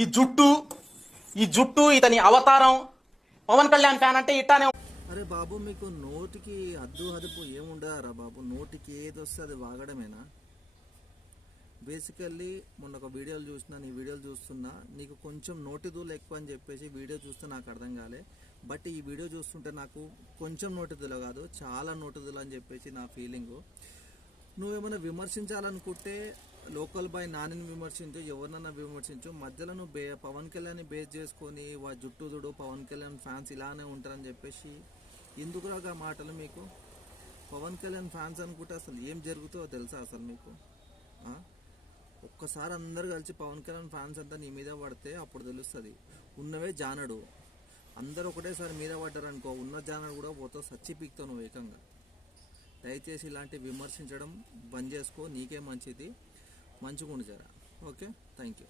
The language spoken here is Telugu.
ఈ జుట్టు ఈ జుట్టు ఇతని అవతారం పవన్ కళ్యాణ్ ఫ్యాన్ అంటే ఇట్టానే. అరే బాబు, మీకు నోటికి హద్దు హదుపు ఏముండదారా బాబు? నోటికి ఏది వస్తే అది వాగడమేనా? బేసికల్లీ మొన్న ఒక వీడియోలు చూసినా, నీ వీడియోలు చూస్తున్నా, నీకు కొంచెం నోటిదూలు ఎక్కువ అని చెప్పేసి వీడియో చూస్తే నాకు అర్థం కాలే. బట్ ఈ వీడియో చూస్తుంటే నాకు కొంచెం నోటిదూల కాదు, చాలా నోటిదూల అని చెప్పేసి నా ఫీలింగు. నువ్వేమైనా విమర్శించాలనుకుంటే లోకల్ బాయ్ నానిని విమర్శించు, ఎవరినన్నా విమర్శించు. మధ్యలో నువ్వు పవన్ కళ్యాణ్ని బేస్ చేసుకొని జుట్టు చూడు, పవన్ కళ్యాణ్ ఫ్యాన్స్ ఇలానే ఉంటారని చెప్పేసి ఎందుకురాగా మాటలు మీకు? పవన్ కళ్యాణ్ ఫ్యాన్స్ అనుకుంటే అసలు ఏం జరుగుతుందో తెలుసా అసలు మీకు? ఒక్కసారి అందరు కలిసి పవన్ కళ్యాణ్ ఫ్యాన్స్ అంతా నీ మీద పడితే అప్పుడు తెలుస్తుంది. ఉన్నవే జానడు, అందరు ఒకటేసారి మీద పడ్డారనుకో, ఉన్న జానడు కూడా పోతావు, సచ్చి పీక్తావు నువ్వు ఏకంగా. దయచేసి ఇలాంటి విమర్శించడం బంద్ చేసుకో, నీకే మంచిది. మంచిగా ఉండు జరా. Okay, thank you.